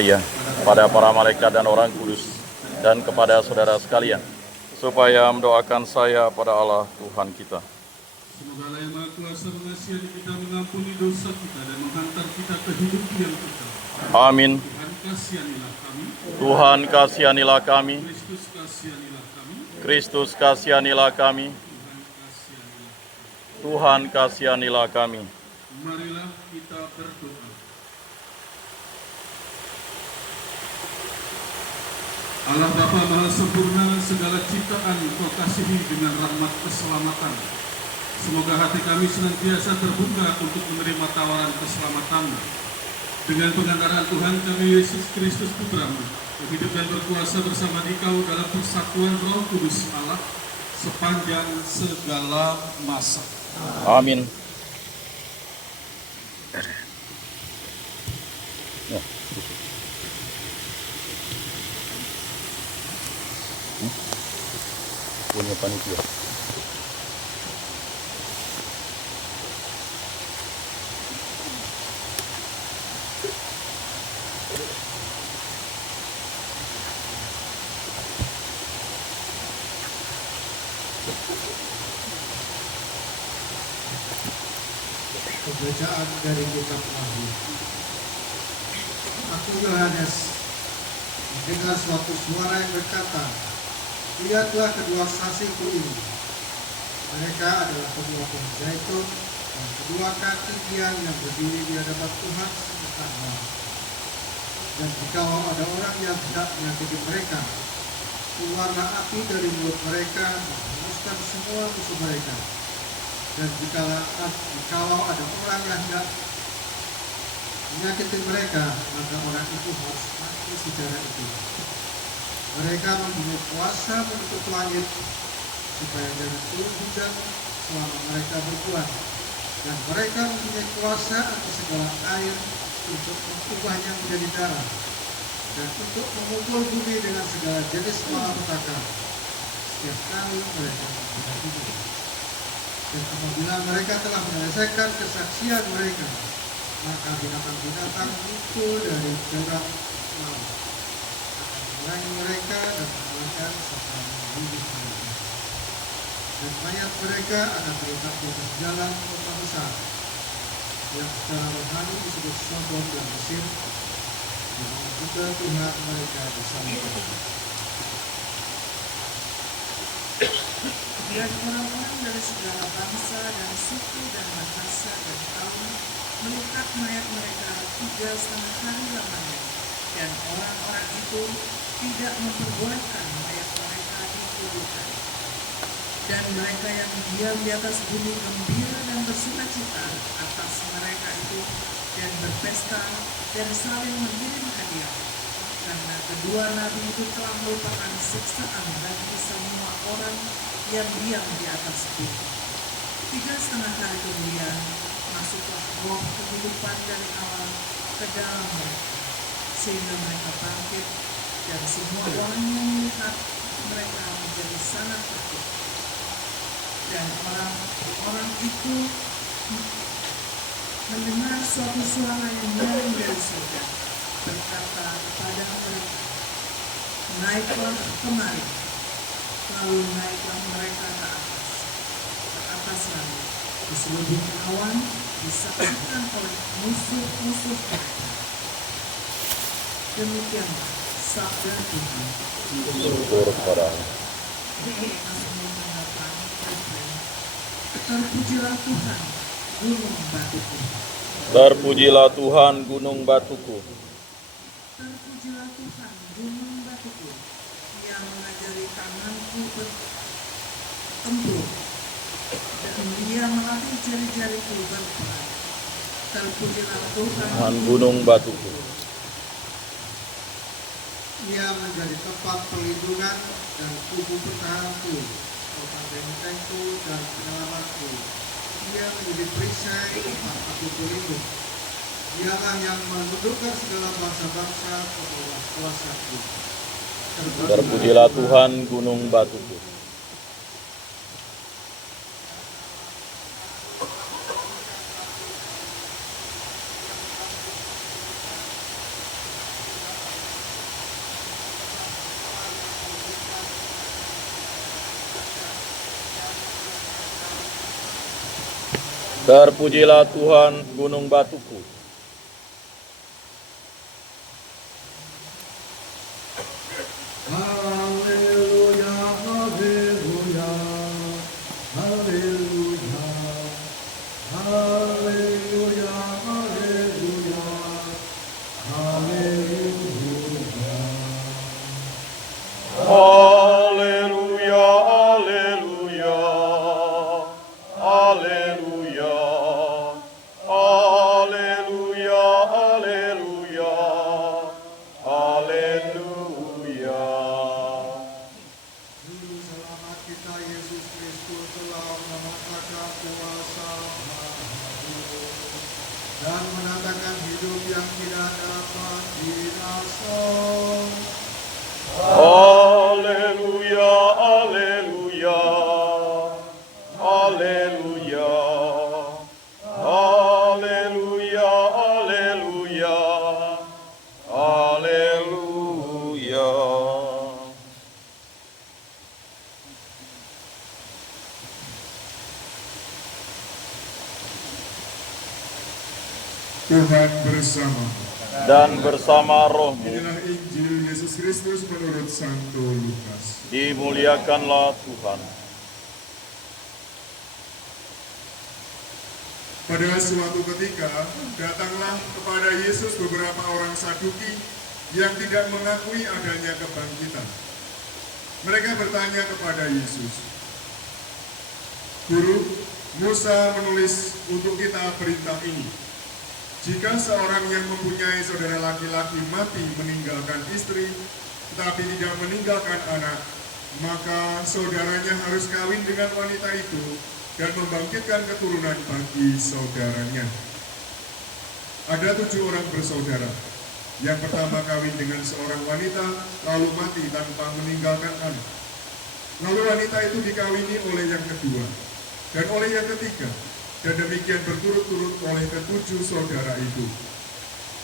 kepada para malaikat dan orang kudus, dan kepada saudara sekalian, supaya mendoakan saya pada Allah Tuhan kita. Semoga Allah yang Maha Kuasa mengasihi kita, mengampuni dosa kita, dan menghantar kita ke hidup yang kekal. Amin. Tuhan kasihanilah kami. Tuhan kasihanilah kami. Kristus kasihanilah kami. Kristus kasihanilah kami. Tuhan kasihanilah kami. Tuhan kasihanilah kami. Marilah kita berdoa. Allah Bapa Maha Sempurna, segala ciptaan Kau kasihi dengan rahmat keselamatan. Semoga hati kami senantiasa terbuka untuk menerima tawaran keselamatan-Mu. Dengan pengantaran Tuhan kami Yesus Kristus Putra-Mu, hidup dan berkuasa bersama Dikau dalam persatuan Roh Kudus Allah sepanjang segala masa. Amin. Punya panitia. Pembacaan dari kitab Wahyu. Aku Yohanes mendengar suatu suara yang berkata, "Lihatlah kedua saksiku ini. Mereka adalah kedua pohon zaitun dan kedua kaki tiang yang berdiri di hadapan Tuhan semesta alam. Dan jika ada orang yang hendak menyakiti mereka, keluarlah api dari mulut mereka menghanguskan semua musuh mereka. Dan jikalau ada orang yang hendak menyakiti mereka, maka orang itu harus mati secara itu. Mereka mempunyai kuasa menutup langit supaya jangan turun hujan selama mereka berbuat, dan mereka mempunyai kuasa atas segala air untuk mengubahnya menjadi darah, dan untuk memukul bumi dengan segala jenis malapetaka setiap kali mereka membuat itu. Dan apabila mereka telah menyelesaikan kesaksian mereka, maka binatang-binatang muncul dari jurang laut akan memerangi mereka dan mengalahkan serta membunuh mereka. Dan mayat mereka akan terletak di atas jalan kota besar, yang secara rohani disebut Sodom dan Mesir, di mana juga Tuhan mereka disalibkan. Dan orang-orang dari segala bangsa dan suku dan bahasa dan kaum melihat mayat mereka 3,5 hari lamanya, dan orang-orang itu tidak memperbolehkan mayat mereka dikuburkan. Dan mereka yang diam di atas bumi gembira dan bersukacita atas mereka itu, dan berpesta dan saling mengirim hadiah, karena kedua nabi itu telah merupakan siksaan bagi semua orang yang diam di atas bumi. 3,5 hari kemudian masuklah roh kehidupan dari Allah ke dalam mereka, sehingga mereka bangkit, dan semua orang yang melihat mereka menjadi sangat takut. Dan orang-orang itu mendengar suatu suara yang nyaring dari surga, berkata kepada mereka, "Naiklah kemari." Lalu naiklah mereka ke atas langit, diselubungi awan, disaksikan oleh musuh-musuh mereka. Demikianlah sabda Tuhan. Syukur kepada Allah. Terpujilah Tuhan, gunung batuku. Terpujilah Tuhan gunung batuku. Terpujilah Tuhan, gunung batuku, yang mengajari tanganku bertempur, dan dia melatih jari-jariku berperang. Terpujilah Tuhan, Gunung batuku. Ia menjadi tempat perlindungan dan kubu pertahananku, kota bentengku dan penyelamatku. Ia menjadi perisai tempat aku berlindung. Dialah yang menundukkan segala bangsa-bangsa ke bawah kuasaku. Terpujilah Tuhan gunung batuku. Terpujilah Tuhan gunung batuku. Haleluya, haleluya, haleluya, haleluya, haleluya, haleluya. Haleluya, haleluya, haleluya, haleluya, haleluya, haleluya. Juru selamat kita Yesus Kristus telah mematahkan kuasa maut dan mendatangkan hidup yang tidak dapat dirasa. Haleluya, haleluya, haleluya, haleluya, haleluya, haleluya. Tuhan bersama. Dan bersama rohmu, Inilah Injil Yesus Kristus menurut Santo Lukas. dimuliakanlah Tuhan. Pada suatu ketika, datanglah kepada Yesus beberapa orang Saduki yang tidak mengakui adanya kebangkitan. Mereka bertanya kepada Yesus, "Guru, Musa menulis untuk kita perintah ini. Jika seorang yang mempunyai saudara laki-laki mati meninggalkan istri, tetapi tidak meninggalkan anak, maka saudaranya harus kawin dengan wanita itu dan membangkitkan keturunan bagi saudaranya. Ada 7 orang bersaudara. Yang pertama kawin dengan seorang wanita, lalu mati tanpa meninggalkan anak. Lalu wanita itu dikawini oleh yang kedua, dan oleh yang ketiga, dan demikian berturut-turut oleh ke-7 saudara itu.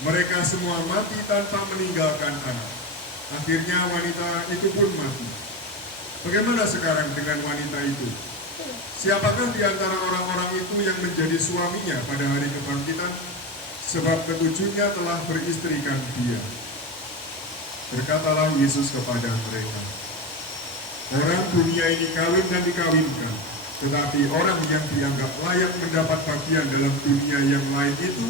Mereka semua mati tanpa meninggalkan anak. Akhirnya wanita itu pun mati. Bagaimana sekarang dengan wanita itu? Siapakah di antara orang-orang itu yang menjadi suaminya pada hari kebangkitan? Sebab ke-7-nya telah beristrikan dia." Berkatalah Yesus kepada mereka, "Orang dunia ini kawin dan dikawinkan, tetapi orang yang dianggap layak mendapat bagian dalam dunia yang lain itu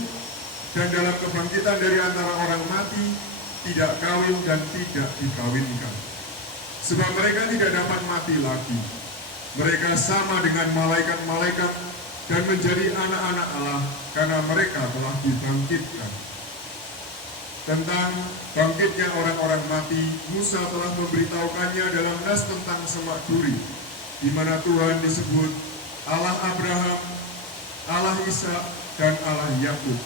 dan dalam kebangkitan dari antara orang mati tidak kawin dan tidak dikawinkan. Sebab mereka tidak dapat mati lagi. Mereka sama dengan malaikat-malaikat dan menjadi anak-anak Allah karena mereka telah dibangkitkan." Tentang bangkitnya orang-orang mati, Musa telah memberitahukannya dalam nas tentang semak duri, di mana Tuhan disebut Allah Abraham, Allah Ishak, dan Allah Yakub.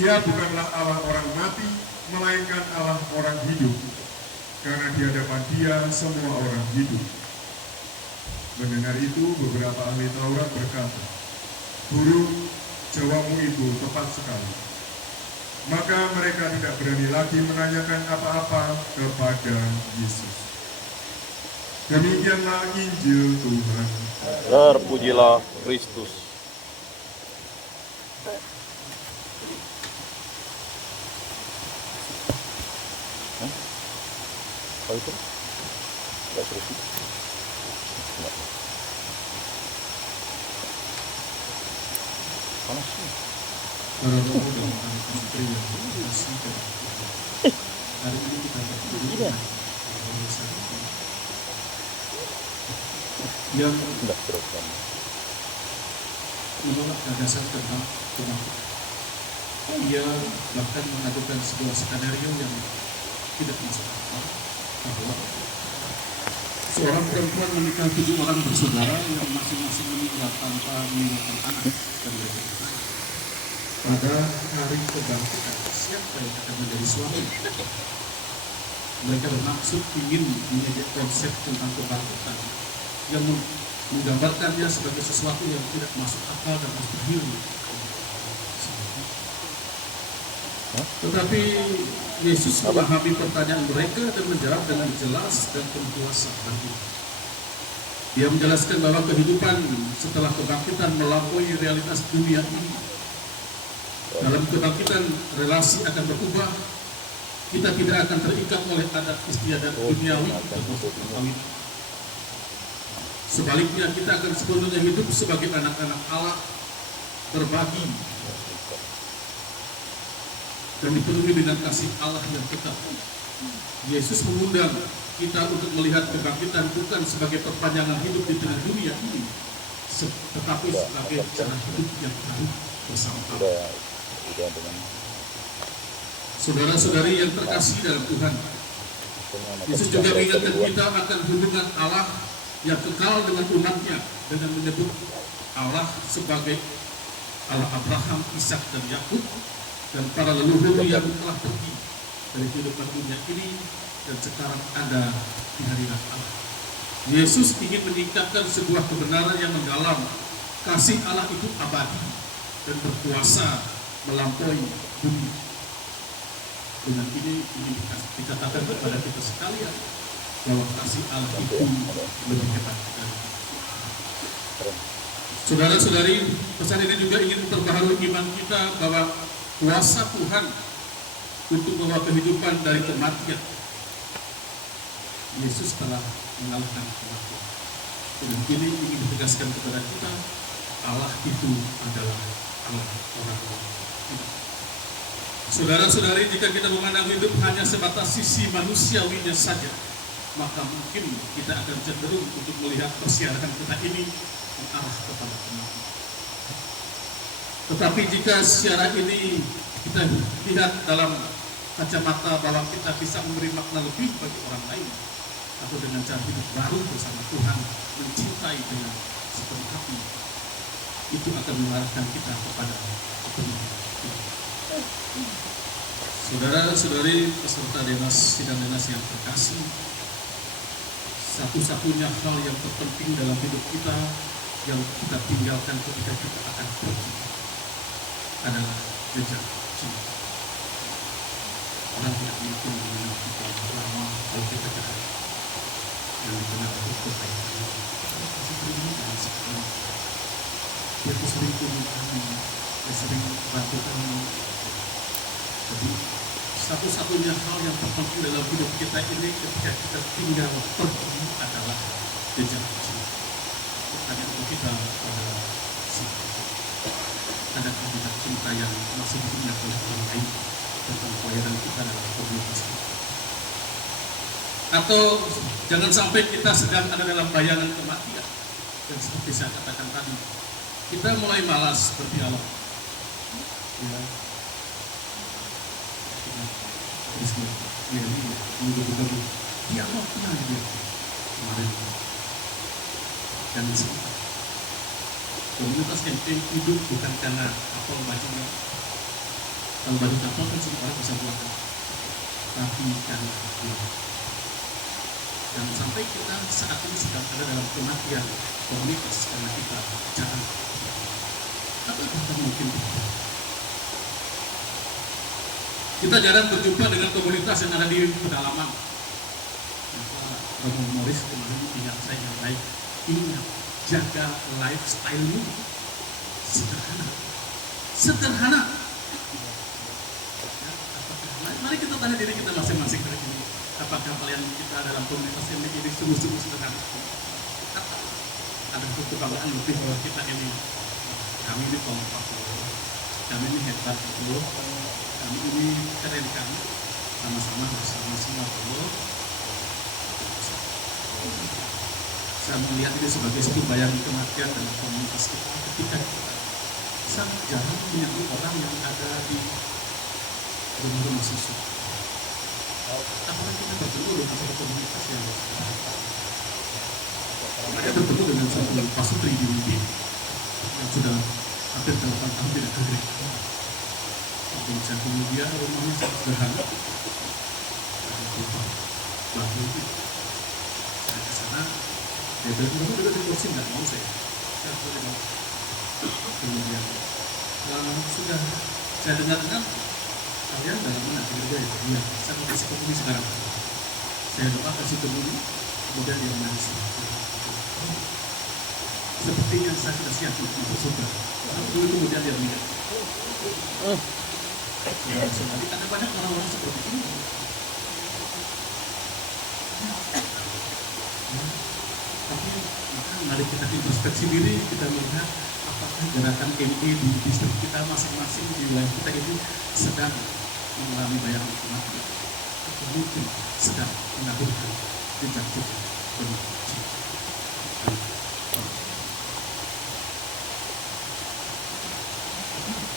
Ia bukanlah Allah orang mati, melainkan Allah orang hidup, karena di hadapan Dia semua orang hidup. Mendengar itu, beberapa ahli Taurat berkata, "Guru, jawabanmu itu tepat sekali." Maka mereka tidak berani lagi menanyakan apa-apa kepada Yesus. Demikianlah Injil Tuhan. Terpujilah Kristus. Apa itu? Tidak terus. Panas sih. Para roh dan para putri yang berkasih dan berkasih. Hari ini kita berkumpul yang Tidak terus. menolak gagasan tentang kematian. Ia bahkan mengajukan sebuah skenario yang tidak masuk akal, bahwa seorang perempuan menikah 7 orang bersaudara yang masing-masing meninggal tanpa meninggalkan anak dan mereka. Pada hari kebangkitan, siapa yang akan menjadi suami? Mereka bermaksud ingin menjadi konsep tentang kebangkitan yang menggambarkannya sebagai sesuatu yang tidak masuk akal dan mustahil. Tetapi Yesus memahami pertanyaan mereka dan menjawab dengan jelas dan penuh kuasa. Dia menjelaskan bahwa kehidupan setelah kebangkitan melampaui realitas dunia ini. Dalam kebangkitan, relasi akan berubah. Kita tidak akan terikat oleh adat istiadat duniawi termasuk perkawinan. Sebaliknya, kita akan sepenuhnya hidup sebagai anak-anak Allah, berbagi dan dipenuhi dengan kasih Allah yang kekal. Yesus mengundang kita untuk melihat kebangkitan bukan sebagai perpanjangan hidup di tengah dunia ini, tetapi sebagai cara hidup yang baru bersama Allah. Saudara-saudari yang terkasih dalam Tuhan, Yesus juga mengingatkan kita akan hubungan Allah yang kekal dengan umatnya dengan menyebut Allah sebagai Allah Abraham, Ishak, dan Yakub, dan para leluhur yang telah pergi dari kehidupan dunia ini dan sekarang ada di hadirat Allah. Yesus ingin meningkatkan sebuah kebenaran yang mendalam. Kasih Allah itu abadi dan berkuasa melampaui bumi. Dengan ini ingin dikatakan kepada kita sekalian bahwa kasih Allah itu lebih hebat dari kita. Saudara-saudari, pesan ini juga ingin memperbaharui iman kita bahwa kuasa Tuhan untuk membawa kehidupan dari kematian. Yesus telah mengalahkan kematian. Dan ini ingin ditegaskan kepada kita, Allah itu adalah Allah orang-orang kita. Saudara-saudari, jika kita memandang hidup hanya sebatas sisi manusiawinya saja, maka mungkin kita akan cenderung untuk melihat persiapan kita ini mengarah kepada kematian. Tetapi jika secara ini kita lihat dalam kacamata bahwa kita bisa memberi makna lebih bagi orang lain, atau dengan cara hidup baru bersama Tuhan, mencintai dengan sepenuh hati, itu akan mengarahkan kita kepada kebenaran. Saudara-saudari peserta sidang dinas yang terkasih, satu-satunya hal yang terpenting dalam hidup kita yang kita tinggalkan ketika kita akan pergi adalah jejak cinta. Orang tidak mungkin mengenal kita lama kalau kita jahat yang dikenal untuk kebaikan. Kita sering dan sekali dia sering tolong kami, dia sering bantu kami. Jadi satu-satunya hal yang terpenting dalam hidup kita ini ketika kita tinggal pergi adalah jejak cinta. Pertanyaan untuk kita adalah adakah jejak cinta yang masih diingat oleh orang lain tentang pelayanan kita dalam komunitas kita? Atau jangan sampai kita sedang ada dalam bayangan kematian dan seperti saya katakan tadi, kita mulai malas seperti Allah. Ya. Dialognya dia kemarin dan sempat komunitas camping hidup bukan karena kapal bajunya. Kalau baju kapal kan semua orang bisa buat, tapi karena dia. Dan sampai kita saat ini sedang ada dalam kematian komunitas karena kita jarang. Atau bahkan mungkin kita jarang berjumpa dengan komunitas yang ada di pedalaman. Romo Morris kemarin ingat saya yang baik, ingat jaga lifestyle-mu sederhana. Sederhana. Ya, mari kita tanya diri kita masing-masing hari ini. Apakah pelayanan kita dalam komunitas ini sungguh-sungguh sederhana? Atau ada kebanggaan lebih bahwa kita ini, kami ini kompak, kami ini hebat, kami ini keren, kami sama-sama bersama semua Allah. Saya melihat ini sebagai satu bayangan kematian dalam komunitas kita ketika kita sangat jarang menyambut orang yang ada di rumah-rumah siswa. Apalagi kita bertemu dengan satu komunitas yang saya bertemu dengan satu pasutri di Widi yang sudah hampir 8 tahun tidak ke gereja. Dan saya kemudian rumahnya sangat sederhana. Lalu saya ke sana, dia bilang, "Kamu di kursi nggak mau saya?" Saya bilang, kemudian sudah saya dengar-dengar kalian dalam mana gereja ya? Iya, saya mau kasih komuni sekarang. Saya doa kasih komuni, kemudian dia menangis. sepertinya saya sudah siap untuk masuk surga. Lalu kemudian dia meninggal. Jadi ada banyak orang-orang seperti ini. Tapi mari kita introspeksi diri, kita melihat apakah gerakan MI di distrik kita masing-masing di wilayah kita ini sedang mengalami bayangan kematian, atau mungkin sedang menaburkan jejak-jejak benci.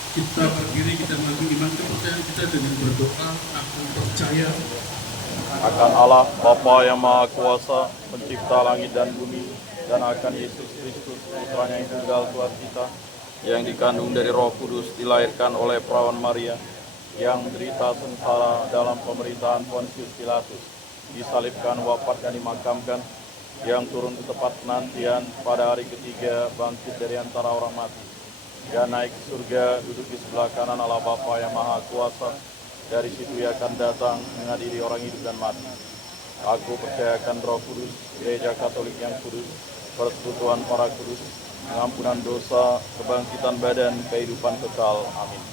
Kita berdiri, kita mengakui iman kepercayaan kita dengan berdoa, aku percaya akan Allah Bapa yang Maha Kuasa, pencipta langit dan bumi, dan akan Yesus Kristus, putranya yang tunggal Tuhan kita, yang dikandung dari Roh Kudus, dilahirkan oleh perawan Maria, yang menderita sengsara dalam pemerintahan Pontius Pilatus, disalibkan, wafat dan dimakamkan, yang turun ke tempat penantian, pada hari ketiga bangkit dari antara orang mati, dan naik ke surga, duduk di sebelah kanan Allah Bapa yang Maha Kuasa. Dari situ ia akan datang mengadili orang hidup dan mati. Aku percayakan Roh Kudus, Gereja Katolik yang kudus, persekutuan para kudus, pengampunan dosa, kebangkitan badan, kehidupan kekal. Amin.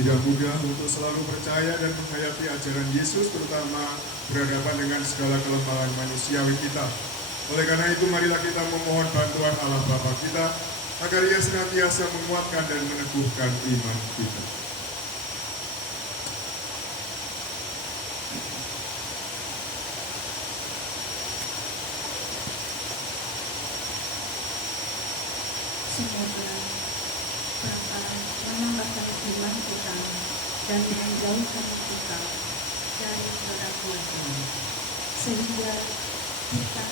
Tidak mudah untuk selalu percaya dan menghayati ajaran Yesus, terutama berhadapan dengan segala kelemahan manusiawi kita. Oleh karena itu, marilah kita memohon bantuan Allah Bapa kita, agar Ia senantiasa menguatkan dan meneguhkan iman kita. Semoga Bapa menambahkan iman kita dan menjauhkan kita dari keraguan, sehingga kita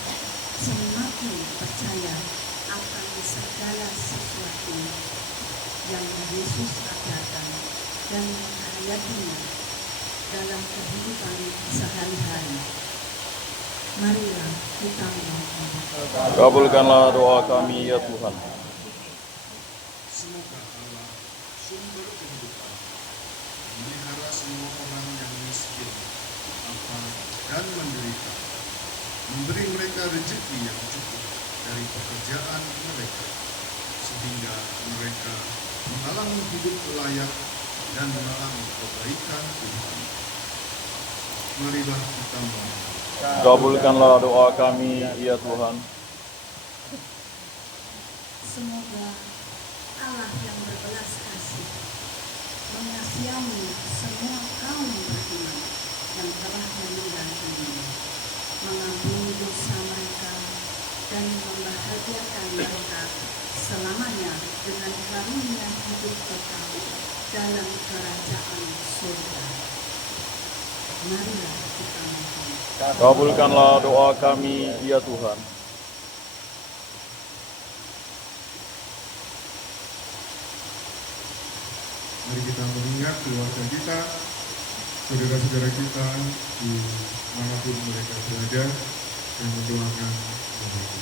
semakin percaya akan segala sesuatu yang Yesus ajarkan dan menghayatinya dalam kehidupan sehari-hari. Marilah kita memohon. Kabulkanlah doa kami ya Tuhan. Semoga Allah, sumber kehidupan, memelihara semua orang yang miskin, lapar, dan menderita, memberi mereka rezeki yang cukup dari pekerjaan mereka, sehingga mereka mengalami hidup layak dan mengalami kebaikan Tuhan. Marilah kita mohon. Kabulkanlah doa kami ya Tuhan. Semoga Allah yang berbelas kasih mengasihani semua kaum beriman yang telah meninggal dunia, mengampuni dosa mereka dan membahagiakan mereka selamanya dengan karunia hidup kekal dalam kerajaan surga. Marilah kita mohon. Kabulkanlah doa kami ya Tuhan. Mari kita mengingat keluarga kita, saudara-saudara kita di manapun mereka berada, dan mendoakan mereka.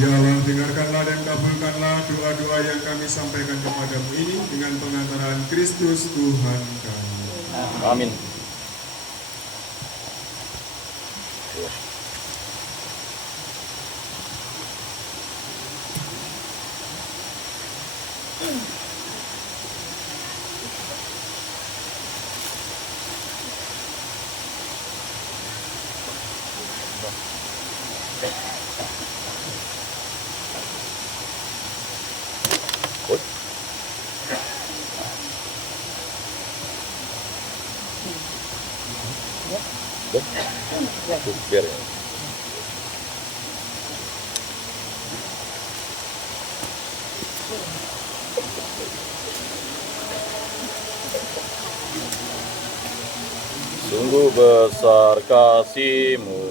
Ya Allah, dengarkanlah dan kabulkanlah doa-doa yang kami sampaikan kepadamu ini dengan pengantaran Kristus Tuhan kami. Amin. Biar ya. Sungguh besar kasih-Mu,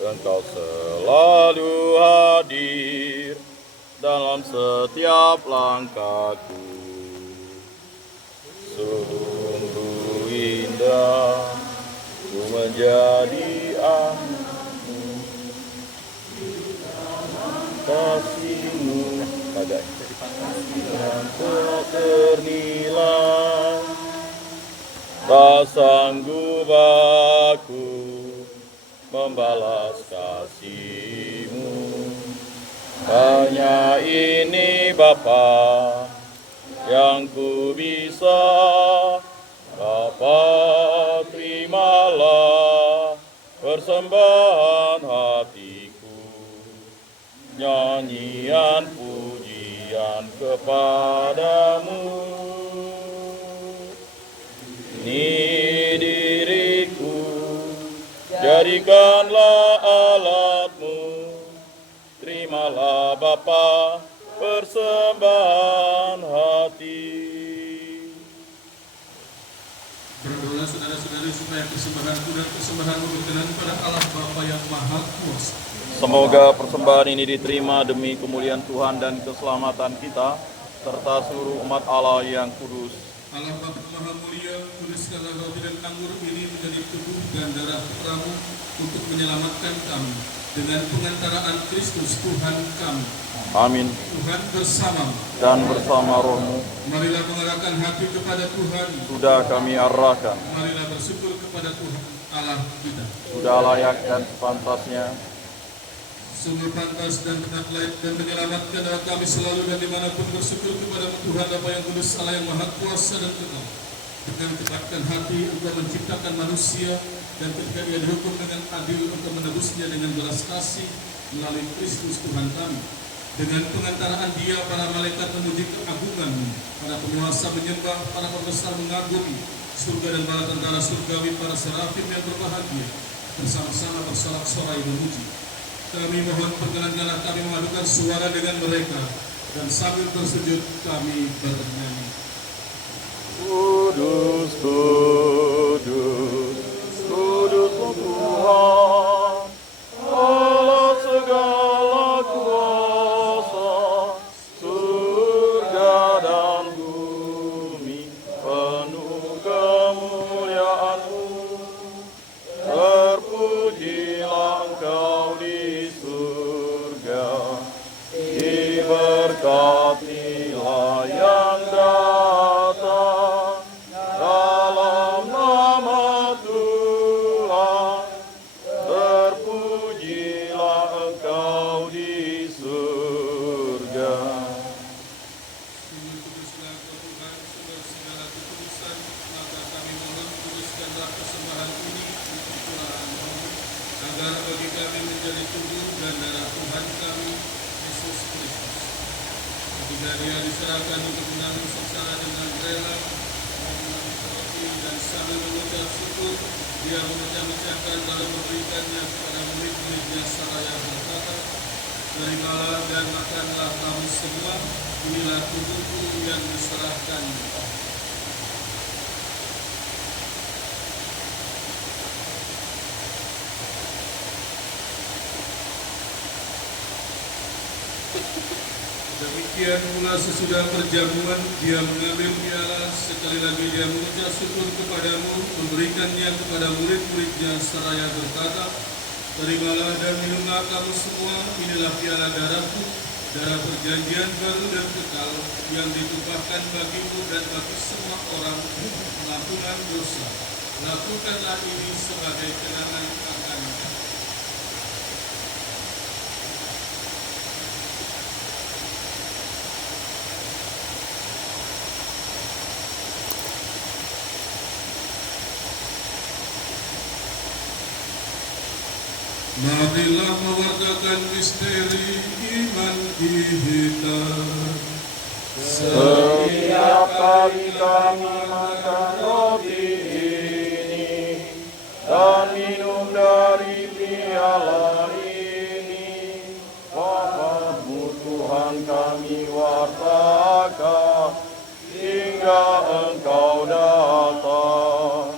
Engkau selalu hadir dalam setiap langkahku. Sungguh indah ku menjadi anak-Mu, kasih-Mu bagai yang tak ternilai. Tak sanggup aku membalas kasih-Mu. Hanya ini Bapa yang ku bisa. Bapa, terimalah persembahan hatiku, nyanyian pujian kepadamu. Ini diriku, jadikanlah alatmu. Terimalah Bapa persembahan hati. Berdoa saudara-saudari supaya persembahanku dan persembahanmu berkenan pada Allah Bapa yang Maha Kuasa. Semoga persembahan ini diterima demi kemuliaan Tuhan dan keselamatan kita, serta seluruh umat Allah yang kudus. Allah Bapa Maha Mulia, kuduskanlah roti dan anggur ini menjadi tubuh dan darah putramu untuk menyelamatkan kami dengan pengantaraan Kristus Tuhan kami. Amin. Tuhan bersamamu Dan bersama rohmu Marilah mengarahkan hati kepada Tuhan. sudah kami arahkan. Marilah bersyukur kepada Tuhan Allah kita. Sudah layak dan sepantasnya. Sungguh pantas dan benar layak dan menyelamatkan kami selalu dan dimanapun bersyukur kepada Tuhan Bapa yang kudus, Allah yang Maha Kuasa dan kekal. Dengan kebaikan hati untuk menciptakan manusia, dan ketika dia dihukum dengan adil untuk menebusnya dengan belas kasih melalui Kristus Tuhan kami. Dengan pengantaraan dia, para malaikat memuji keagungan-Mu, para penguasa menyembah, para pembesar mengagumi, surga dan bala tentara surgawi, para serafim yang berbahagia, bersama-sama bersorak-sorai memuji. Kami mohon perkenankanlah kami memadukan suara dengan mereka, dan sambil bersujud kami bernyanyi. Kudus, kudus, kudus Tuhan, Allah segala kuasa, surga dan bumi penuh kemuliaan-Mu. Terpujilah Engkau di surga, diberkatilah yang datang dalam nama Tuhan. Terpujilah Engkau di surga. Sungguh kuduslah Engkau Tuhan, sumber segala kekudusan, maka kami mohon kuduskanlah persembahan ini untuk curahan-Mu, agar bagi kami menjadi tubuh dan darah Tuhan kami, Yesus Kristus. Ketika dia diserahkan untuk menanggung sengsara dengan rela, mengambil roti dan sambil mengucap syukur, dia memecah-mecahkan lalu memberikannya kepada murid-muridnya seraya berkata, "Terimalah dan makanlah kamu semua, inilah tubuhku yang diserahkan." Demikian pula sesudah perjamuan, dia mengambil piala, sekali lagi dia mengucap syukur kepadamu, memberikannya kepada murid-muridnya seraya berkata, "Terimalah dan minumlah kamu semua, inilah piala darahku, darah perjanjian baru dan kekal, yang ditumpahkan bagimu dan bagi semua orang untuk pengampunan dosa. Lakukanlah ini sebagai kenangan akanku." Marilah mewartakan misteri iman kita. Setiap kali kami makan roti ini dan minum dari piala ini, wafat-Mu Tuhan kami wartakan hingga Engkau datang.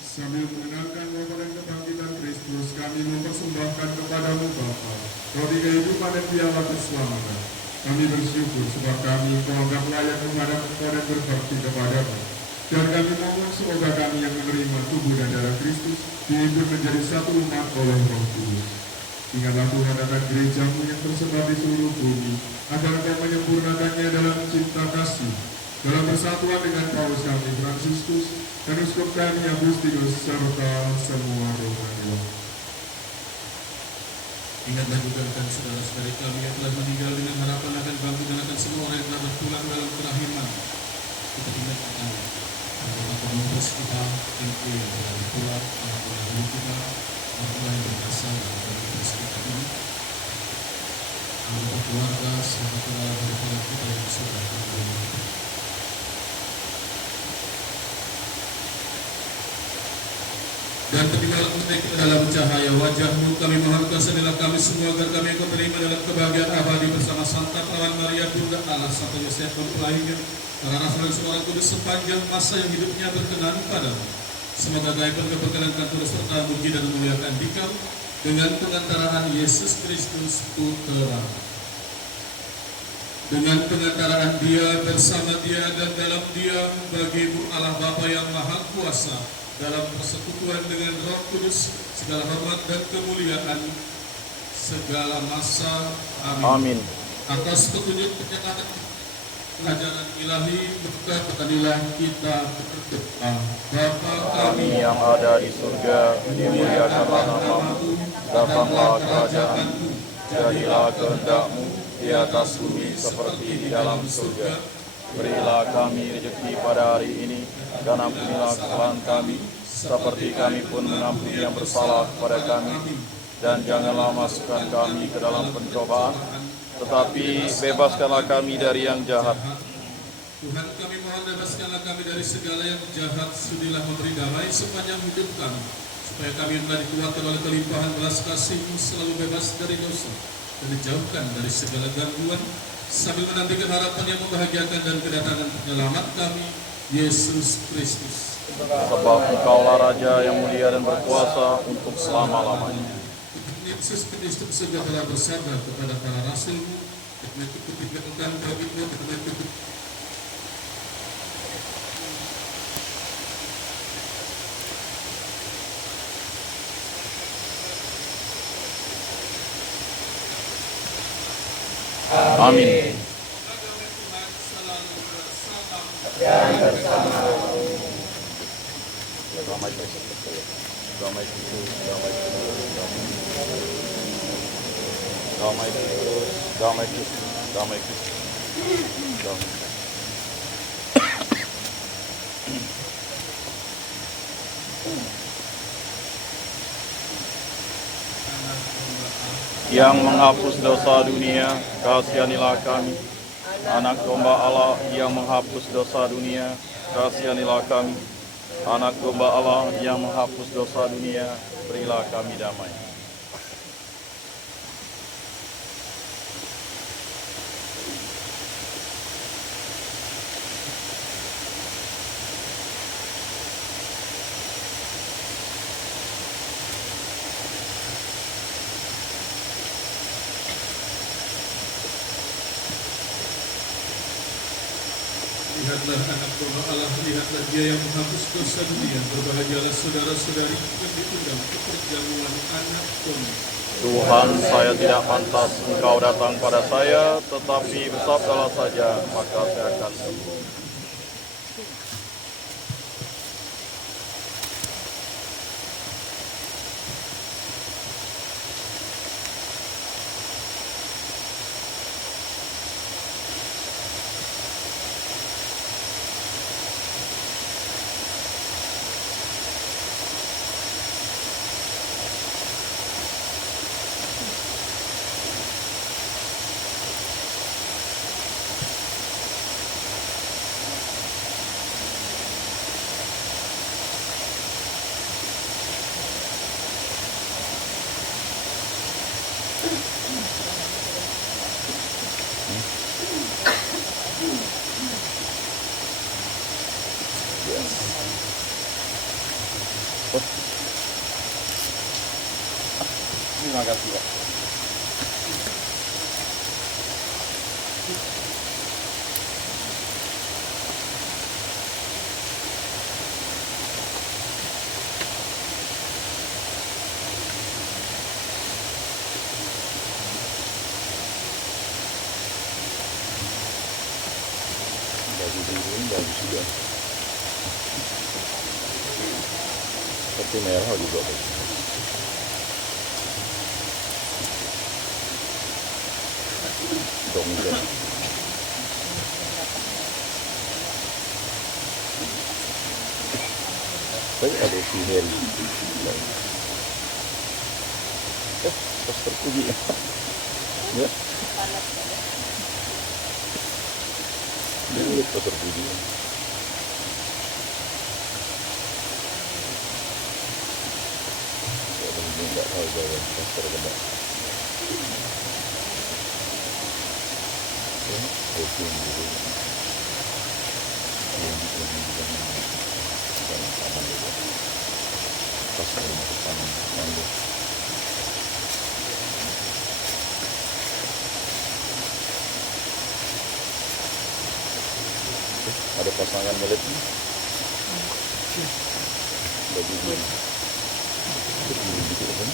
Sambil mengenangkan wafat dan kebangkitan Kristus, kami mempersembahkan kepadamu Bapa roti kehidupan dan piala keselamatan. Kami bersyukur sebab kami Kau anggap layak menghadap Engkau dan berbakti kepadamu. Dan kami mohon semoga kami yang menerima tubuh dan darah Kristus dihimpun menjadi satu umat oleh Roh Kudus. Ingatlah Tuhan akan gerejamu yang tersebar di seluruh bumi, agar Engkau menyempurnakannya dalam cinta kasih, dalam persatuan dengan Paus kami Fransiskus dan Uskup kami Agustinus serta semua rohani. Ingatlah juga akan saudara-saudari kami yang telah meninggal dengan harapan akan bangkit dan akan semua orang yang telah berpulang dalam kerahiman. Kita ingatkan agar pengurus kita, NP yang telah berpulang, anak-anak guru kita, orang yang berasal dari komunitas kita ini, anggota keluarga, saudara daripada kita yang sudah kembali. Dan ketinggalan kita dalam cahaya wajah-Mu, kami mohon kasih-Anilah kami semua agar kami akan menerima dalam kebahagiaan abadi bersama Santa Perawan Maria Bunda Allah, Santa Yosef mempelainya, para rasul dan semua orang kudus sepanjang masa yang hidupnya berkenan padamu. Semoga gaib dan keberkenan terus serta muji dan memuliakan Dikau dengan pengantaraan Yesus Kristus Putra. Dengan pengantaraan Dia, bersama Dia dan dalam Dia, bagimu Allah Bapa yang Maha Kuasa, dalam persekutuan dengan Roh Kudus, segala hormat dan kemuliaan segala masa. Amin. Atas petunjuk penyekatan ajaran ilahi, berkatilah kita berdoa. Bapa kami yang ada di surga, dimuliakanlah namamu, datanglah kerajaanmu, jadilah kehendak-mu di atas bumi seperti di dalam surga. Berilah kami rezeki pada hari ini, dan ampunilah kesalahan kami, seperti kami pun mengampuni yang bersalah kepada kami. Dan janganlah masukkan kami ke dalam pencobaan, tetapi bebaskanlah kami dari yang jahat. Tuhan, kami mohon bebaskanlah kami dari segala yang jahat, sudilah memberi damai sepanjang hidup kami, supaya kami yang telah dikuatkan oleh kelimpahan belas kasih-Mu selalu bebas dari dosa, dan dijauhkan dari segala gangguan, sambil menantikan harapan yang membahagiakan dan kedatangan penyelamat kami, Yesus Kristus. Sebab Engkaulah Raja yang mulia dan berkuasa untuk selama-lamanya. Yesus Kristus juga telah bersabda kepada para rasul-Mu, Amin. Damai Kristus, damai Kristus, damai Kristus, damai Kristus, damai Kristus, damai Kristus, damai. Yang menghapus dosa dunia, kasihanilah kami. Anak domba Allah yang menghapus dosa dunia, kasihanilah kami. Anak domba Allah yang menghapus dosa dunia, berilah kami damai. Lihatlah anak domba Allah, lihatlah Dia yang menghapus dosa dunia. Berbahagialah saudara-saudari yang diundang ke perjamuan anak domba. Tuhan, saya tidak pantas Engkau datang pada saya, tetapi bersabdalah saja, maka saya akan sembuh. Terima kasih, Pak. juga. Tapi merah juga. Dongeng. Tapi ada si Heri. Poster puji. Ya. Ini poster puji. Saya nggak tahu jawaban poster benar. Ya, itu yang dulu. Yang aman juga. Pas dari depan nanti. Ada pasangan milik ini. Baju biru. Biru gitu kan.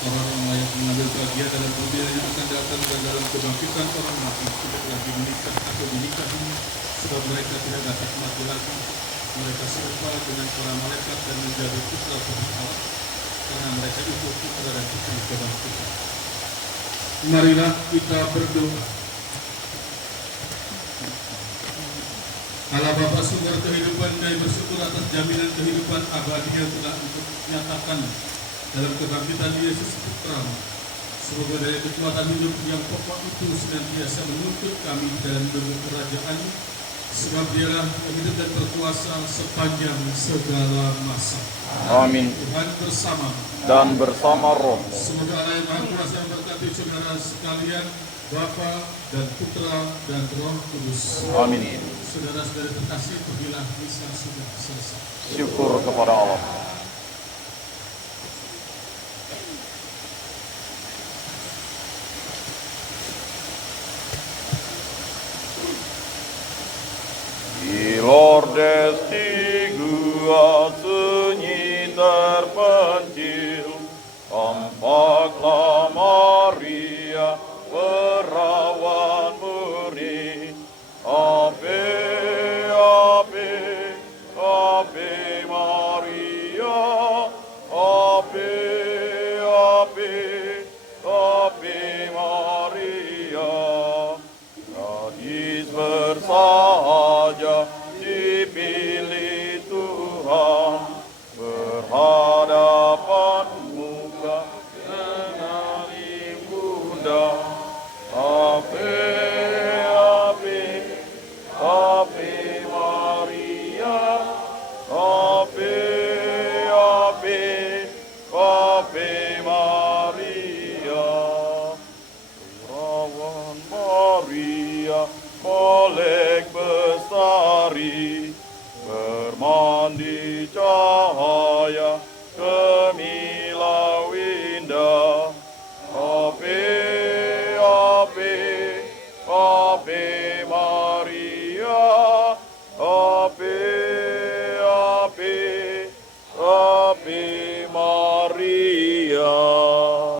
Orang-orang layak mengambil bagian dalam dunia yang akan datang dan dalam kebangkitan orang mati tidak lagi menikah atau dinikahi, sebab mereka tidak dapat mati lagi. Mereka serupa dengan para malaikat dan menjadi putra-putri Allah, karena mereka itu putra dan putri kebangkitan. Marilah kita berdoa. Allah Bapa sumber kehidupan, kami bersyukur atas jaminan kehidupan abadi yang telah Engkau nyatakan dalam kebangkitan Yesus Putra-Mu. Semoga dari kekuatan hidup yang pokok itu senantiasa menuntut kami dalam bentuk kerajaan Sebab dialah yang hidup dan berkuasa sepanjang segala masa. Amin. Tuhan bersama. Dan bersama roh. Semoga Allah yang Maha Kuasa memberkati saudara sekalian, Bapa dan Putra dan Roh Kudus. Amin. Saudara-saudara terkasih, pergilah misa sudah selesai. Syukur kepada Allah. Di Lourdes di gua sunyi terpencil, tampaklah Maria perawan murni. Ave, Ave, Ave Maria, Ave, Ave, Ave Maria. Gadis bersahaja dipilih Tuhan, berhadapan muka dengan ibunda.